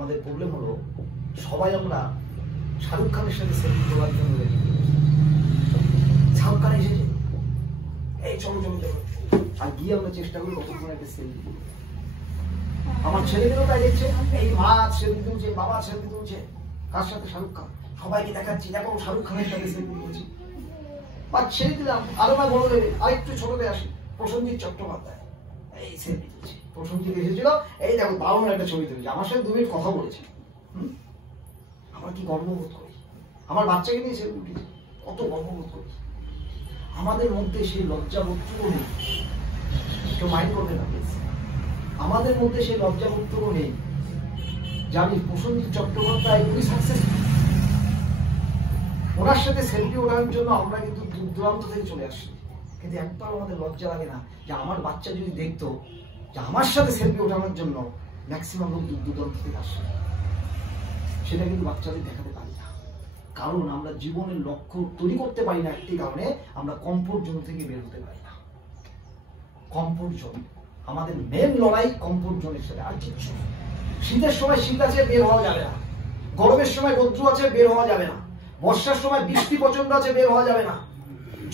আমাদের প্রবলেম হলো সবাই আমরা শাহরুখ খানের সাথে সেলফি তোলার জন্য রেডি। শাহরুখ খান এসেছে, এই চলো চলো চলো, আর গিয়ে আমরা চেষ্টা করি কতক্ষণ একটা সেলফি। আমার ছেলেদেরও তাই দেখছে, এই মা সেলফি তুলছে, বাবা সেলফি তুলছে, কার সাথে? শাহরুখ খান। সবাইকে দেখাচ্ছি, দেখো শাহরুখ খানের সাথে সেলফি তুলছি। বা ছেড়ে দিলাম, আরো না বড় দেবে, আরেকটু ছোটতে আসি, প্রসেনজিৎ চট্টোপাধ্যায় এই সেলফি তুলছে। প্রসেনজিৎ এসেছিল, এই দেখো দারুণ একটা ছবি তুলেছে, আমার সাথে 2 মিনিট কথা বলেছে। আমরা কি গর্ববোধ করি, আমার বাচ্চাকে নিয়ে সেলফি তুলেছে, কত গর্ববোধ করি। আমাদের মধ্যে সেই লজ্জাবোধটুকু নেই, কেউ মাইন্ড করবে না প্লিজ। আমাদের মধ্যে সেই লজ্জাবোধটুকু নেই। জানি প্রসেনজিৎ চট্টোপাধ্যায় উনি সাকসেসফুল, ওনার সাথে সেলফি ওঠানোর জন্য আমরা কিন্তু দূর দূরান্ত থেকে চলে আসছি, কিন্তু একবার আমাদের লজ্জা লাগে না যে আমার বাচ্চা যদি দেখতো যে আমার সাথে সেলফি ওঠানোর জন্য ম্যাক্সিমাম লোক দূর দূরান্ত থেকে আসে? সেটা কিন্তু বাচ্চাদের দেখাতে পারি না, কারণ আমরা জীবনের লক্ষ্য তৈরি করতে পারি না। একটি কারণে আমরা কমফোর্ট জোন থেকে বের হতে পারি না। কমফোর্ট জোন আমাদের মেন লড়াই, কমফোর্ট জোনের সাথে আর কিছু। শীতের সময় শীত আছে, বের হওয়া যাবে না। গরমের সময় রৌদ্র আছে, বের হওয়া যাবে না। বর্ষার সময় বৃষ্টি প্রচন্ড আছে, বের হওয়া যাবে না।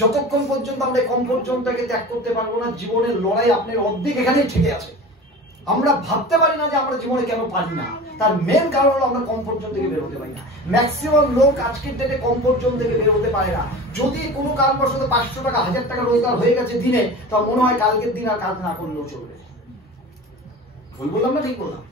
যতক্ষণ পর্যন্ত আমরা কমফোর্ট জোনটাকে ত্যাগ করতে পারবো না, জীবনের লড়াই আপনার অর্ধেক এখানেই ঠেকে আছে। আমরা ভাবতে পারি না যে আমরা জীবনে কেন পারি না, তার মেন কারণ হলো আমরা কমফোর্ট জোন থেকে বের হতে পারি না। ম্যাক্সিমাম লোক আজকের ডেটে কমফোর্ট জোন থেকে বের হতে পারে না। যদি কোনো কারণবশত 500 টাকা 1000 টাকা রোজগার হয়ে গেছে দিনে, তা মনে হয় কালকের দিন আর কাজ না করলেও চলবে। ভুল বললাম না ঠিক বললাম?